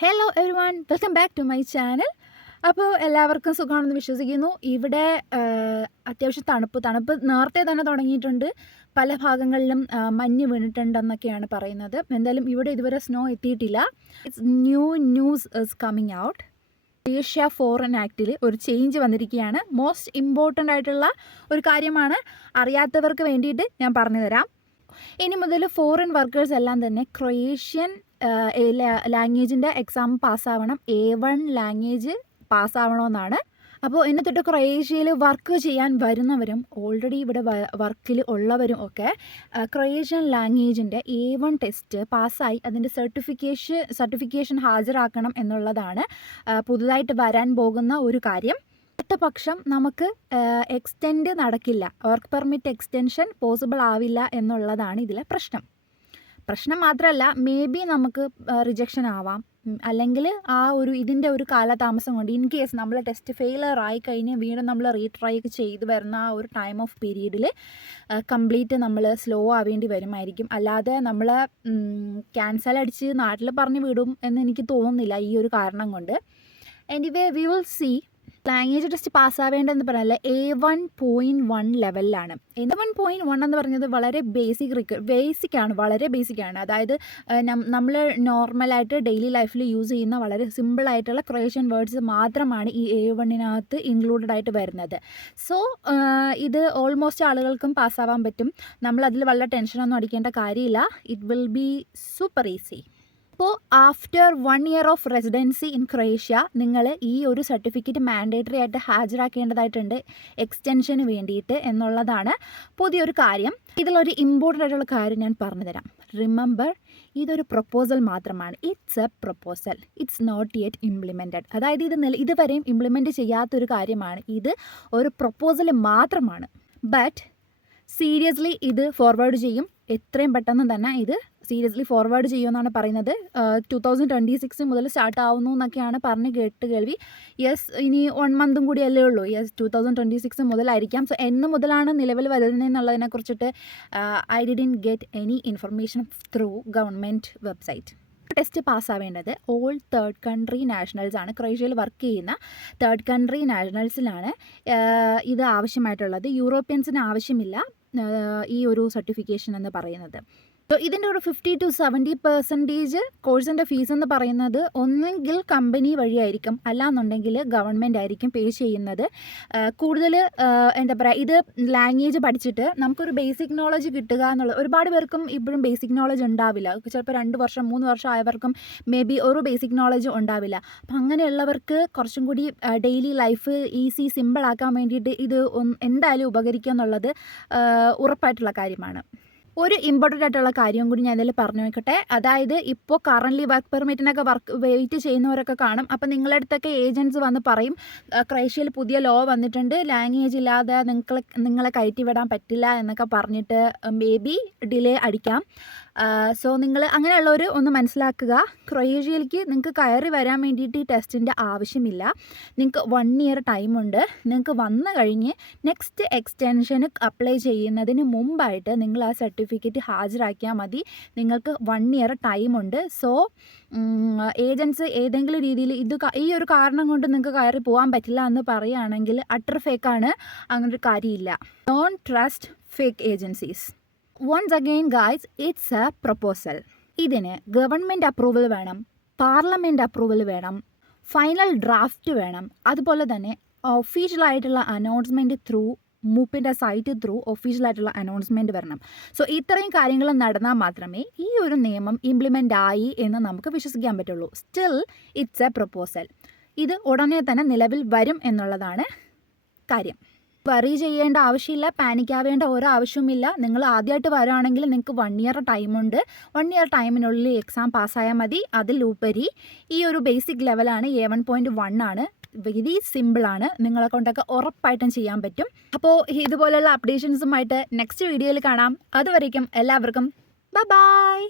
Hello everyone welcome back to my channel അപ്പോൾ എല്ലാവർക്കും സുഖമാണെന്ന് വിശ്വസിക്കുന്നു. ഇവിടെ അത്യാവശ്യം തണുപ്പ്. തണുപ്പ് നേരത്തെ തന്നെ തുടങ്ങിയിട്ടുണ്ട്. പല ഭാഗങ്ങളിലും മഞ്ഞ് വീണിട്ടുണ്ടെന്നൊക്കെയാണ് പറയുന്നത്. എന്തായാലും ഇവിടെ ഇതുവരെ സ്നോ എത്തിയിട്ടില്ല. It's new news is coming out Asia foreign ആക്റ്റിൽ ഒരു ചേഞ്ച് വന്നിരിക്കുകയാണ്. മോസ്റ്റ് ഇമ്പോർട്ടന്റ് ആയിട്ടുള്ള ഒരു കാര്യമാണ് അറിയാത്തവർക്ക് വേണ്ടിയിട്ട് ഞാൻ പറഞ്ഞു തരാം ഇനി മുതൽ ഫോറിൻ വർക്കേഴ്സ് എല്ലാം തന്നെ ക്രൊയേഷ്യൻ ലാംഗ്വേജിന്റെ എക്സാം പാസ്സാവണം. എ വൺ ലാംഗ്വേജ് പാസ്സാവണമെന്നാണ് അപ്പോൾ എന്നെ തൊട്ട് ക്രൊയേഷ്യയിൽ വർക്ക് ചെയ്യാൻ വരുന്നവരും ഓൾറെഡി ഇവിടെ വർക്കിൽ ഉള്ളവരും ഒക്കെ ക്രൊയേഷ്യൻ ലാംഗ്വേജിന്റെ എ വൺ ടെസ്റ്റ് പാസ്സായി അതിന്റെ സർട്ടിഫിക്കേഷൻ സർട്ടിഫിക്കേഷൻ ഹാജരാക്കണം എന്നുള്ളതാണ് പുതുതായിട്ട് വരാൻ പോകുന്ന ഒരു കാര്യം. അടുത്ത പക്ഷം നമുക്ക് എക്സ്റ്റെൻഡ് നടക്കില്ല. വർക്ക് പെർമിറ്റ് എക്സ്റ്റെൻഷൻ പോസിബിൾ ആവില്ല എന്നുള്ളതാണ് ഇതിലെ പ്രശ്നം. പ്രശ്നം മാത്രമല്ല മേ ബി നമുക്ക് റിജക്ഷൻ ആവാം. അല്ലെങ്കിൽ ആ ഒരു ഇതിന്റെ ഒരു കാലതാമസം കൊണ്ട് ഇൻ കേസ് നമ്മൾ ടെസ്റ്റ് ഫെയിലർ ആയി കഴിഞ്ഞ് വീണ്ടും നമ്മൾ റീട്രൈ ചെയ്ത് വരുന്ന ആ ഒരു ടൈം ഓഫ് പീരീഡിൽ കംപ്ലീറ്റ് നമ്മൾ സ്ലോ ആവേണ്ടി വരുമായിരിക്കും. അല്ലാതെ നമ്മൾ ക്യാൻസൽ അടിച്ച് നാട്ടിൽ പറഞ്ഞ് വിടും എന്ന് എനിക്ക് തോന്നുന്നില്ല ഈ ഒരു കാരണം കൊണ്ട്. Anyway we will see language test പാസ്സാവേണ്ടതെന്ന് പറഞ്ഞാൽ എ വൺ പോയിന്റ് വൺ ലെവലിലാണ് എ വൺ പോയിന്റ് വൺ എന്ന് പറഞ്ഞത് വളരെ ബേസിക് റിക്ക് ബേസിക് ആണ് വളരെ ബേസിക് ആണ്. അതായത് നമ്മൾ നോർമലായിട്ട് ഡെയിലി ലൈഫിൽ യൂസ് ചെയ്യുന്ന വളരെ സിമ്പിളായിട്ടുള്ള ക്രൊയേഷ്യൻ വേർഡ്സ് മാത്രമാണ് ഈ എ വണ്ണിനകത്ത് ഇൻക്ലൂഡഡ് ആയിട്ട് വരുന്നത്. സോ ഇത് ഓൾമോസ്റ്റ് ആളുകൾക്കും പാസ്സാവാൻ പറ്റും. നമ്മൾ അതിൽ വളരെ ടെൻഷനൊന്നും അടിക്കേണ്ട കാര്യമില്ല. It will be super easy അപ്പോൾ after one year of residency in Croatia നിങ്ങൾ ഈ ഒരു സർട്ടിഫിക്കറ്റ് മാൻഡേറ്ററി ആയിട്ട് ഹാജരാക്കേണ്ടതായിട്ടുണ്ട്. എക്സ്റ്റൻഷന് വേണ്ടിയിട്ട് എന്നുള്ളതാണ് പുതിയൊരു കാര്യം. ഇതിലൊരു ഇമ്പോർട്ടന്റ് ആയിട്ടുള്ള കാര്യം ഞാൻ പറഞ്ഞുതരാം. റിമെമ്പർ ഇതൊരു പ്രപ്പോസൽ മാത്രമാണ്. It's a proposal it's not yet implemented അതായത് ഇത് ഇതുവരെയും ഇംപ്ലിമെന്റ് ചെയ്യാത്തൊരു കാര്യമാണ്. ഇത് ഒരു പ്രപ്പോസൽ മാത്രമാണ്. ബട്ട് സീരിയസ്ലി ഇത് ഫോർവേഡ് ചെയ്യും. എത്രയും പെട്ടെന്ന് തന്നെ ഇത് സീരിയസ്ലി ഫോർവേഡ് ചെയ്യുമെന്നാണ് പറയുന്നത്. ടു തൗസൻഡ് ട്വന്റി സിക്സ് മുതൽ സ്റ്റാർട്ട് ആവുന്നു എന്നൊക്കെയാണ് പറഞ്ഞ് കേട്ട് കേൾവി. യെസ് ഇനി വൺ മന്തും കൂടി അല്ലേ ഉള്ളൂ. Yes two thousand twenty six മുതലായിരിക്കാം. So എന്ന് മുതലാണ് നിലവിൽ വരുന്നതെന്നുള്ളതിനെ കുറിച്ചിട്ട് I didn't get any information through government website test പാസ്സാവേണ്ടത് all third country nationals ആണ്. ക്രൊയേഷ്യയിൽ വർക്ക് ചെയ്യുന്ന തേർഡ് കൺട്രി നാഷണൽസിലാണ് ഇത് ആവശ്യമായിട്ടുള്ളത്. യൂറോപ്യൻസിന് ആവശ്യമില്ല ഈ ഒരു സർട്ടിഫിക്കേഷൻ എന്ന് പറയുന്നത്. അപ്പോൾ ഇതിന്റെ ഒരു ഫിഫ്റ്റി ടു സെവന്റി പെർസെന്റേജ് കോഴ്സിന്റെ ഫീസ് എന്ന് പറയുന്നത് ഒന്നെങ്കിൽ കമ്പനി വഴിയായിരിക്കും. അല്ലാന്നുണ്ടെങ്കിൽ ഗവൺമെന്റ് ആയിരിക്കും പേ ചെയ്യുന്നത്. കൂടുതൽ എന്താ പറയുക ഇത് ലാംഗ്വേജ് പഠിച്ചിട്ട് നമുക്കൊരു ബേസിക് നോളജ് കിട്ടുക എന്നുള്ളത് ഒരുപാട് പേർക്കും ഇപ്പോഴും ബേസിക് നോളജ് ഉണ്ടാവില്ല. ചിലപ്പോൾ രണ്ട് വർഷം മൂന്ന് വർഷം ആയവർക്കും മേ ബി ഒരു ബേസിക് നോളജ് ഉണ്ടാവില്ല. അപ്പം അങ്ങനെയുള്ളവർക്ക് കുറച്ചും കൂടി ഡെയിലി ലൈഫ് ഈസി സിമ്പിളാക്കാൻ വേണ്ടിയിട്ട് ഇത് എന്തായാലും ഉപകരിക്കുക എന്നുള്ളത് ഉറപ്പായിട്ടുള്ള കാര്യമാണ്. ഒരു ഇമ്പോർട്ടന്റ് ആയിട്ടുള്ള കാര്യം കൂടി ഞാൻ ഇതിൽ പറഞ്ഞു വെക്കട്ടെ. അതായത് ഇപ്പോൾ കറന്റ്ലി വർക്ക് പെർമിറ്റിനൊക്കെ വർക്ക് വെയിറ്റ് ചെയ്യുന്നവരൊക്കെ കാണും. അപ്പം നിങ്ങളുടെ അടുത്തൊക്കെ ഏജൻസ് വന്ന് പറയും ക്രൈഷ്യയിൽ പുതിയ ലോ വന്നിട്ടുണ്ട്. ലാംഗ്വേജ് ഇല്ലാതെ നിങ്ങളെ നിങ്ങളെ കയറ്റി വിടാൻ പറ്റില്ല എന്നൊക്കെ പറഞ്ഞിട്ട് മേ ബി ഡിലേ അടിക്കാം. സോ നിങ്ങൾ അങ്ങനെയുള്ളവർ ഒന്ന് മനസ്സിലാക്കുക. ക്രൊയേഷ്യയിലേക്ക് നിങ്ങൾക്ക് കയറി വരാൻ വേണ്ടിയിട്ട് ഈ ടെസ്റ്റിന്റെ ആവശ്യമില്ല. നിങ്ങൾക്ക് വൺ ഇയർ ടൈമുണ്ട് നിങ്ങൾക്ക് വന്നു കഴിഞ്ഞ് നെക്സ്റ്റ് എക്സ്റ്റൻഷന് അപ്ലൈ ചെയ്യുന്നതിന് മുമ്പായിട്ട് നിങ്ങൾ ആ സർട്ടിഫിക്കറ്റ് ഹാജരാക്കിയാൽ മതി. നിങ്ങൾക്ക് വൺ ഇയർ ടൈമുണ്ട് സോ ഏജൻസ് ഏതെങ്കിലും രീതിയിൽ ഇത് ഈ ഒരു കാരണം കൊണ്ട് നിങ്ങൾക്ക് കയറി പോകാൻ പറ്റില്ല എന്ന് പറയുകയാണെങ്കിൽ അട്ടർ ഫേക്കാണ് അങ്ങനെ ഒരു കാര്യമില്ല. Non trust fake agencies once again guys it's a proposal ഇതിന് ഗവൺമെന്റ് അപ്രൂവൽ വേണം പാർലമെന്റ് അപ്രൂവൽ വേണം ഫൈനൽ ഡ്രാഫ്റ്റ് വേണം. അതുപോലെ തന്നെ ഒഫീഷ്യലായിട്ടുള്ള അനൗൺസ്മെന്റ് ത്രൂ മൂപ്പിന്റെ സൈറ്റ് ത്രൂ ഒഫീഷ്യലായിട്ടുള്ള അനൗൺസ്മെന്റ് വരണം. സോ ഇത്രയും കാര്യങ്ങൾ നടന്നാൽ മാത്രമേ ഈ ഒരു നിയമം ഇംപ്ലിമെന്റ് ആയി എന്ന് നമുക്ക് വിശ്വസിക്കാൻ പറ്റുള്ളൂ. സ്റ്റിൽ ഇറ്റ്സ് എ പ്രപ്പോസൽ ഇത് ഉടനെ തന്നെ നിലവിൽ വരും എന്നുള്ളതാണ് കാര്യം. വറി ചെയ്യേണ്ട ആവശ്യമില്ല പാനിക് ആവേണ്ട ഒരു ആവശ്യവുമില്ല നിങ്ങൾ ആദ്യമായിട്ട് വരുവാണെങ്കിൽ നിങ്ങൾക്ക് വൺ ഇയർ ടൈമുണ്ട് വൺ ഇയർ ടൈമിനുള്ളിൽ എക്സാം പാസ്സായാൽ മതി. അതിലുപരി ഈ ഒരു ബേസിക് ലെവലാണ് എ വൺ പോയിന്റ് വൺ ആണ്. വെരി സിമ്പിളാണ് നിങ്ങളെ കൊണ്ടൊക്കെ ഉറപ്പായിട്ടും ചെയ്യാൻ പറ്റും. അപ്പോൾ ഇതുപോലെയുള്ള അപ്ഡേഷൻസുമായിട്ട് നെക്സ്റ്റ് വീഡിയോയിൽ കാണാം. അതുവരേക്കും എല്ലാവർക്കും ബൈ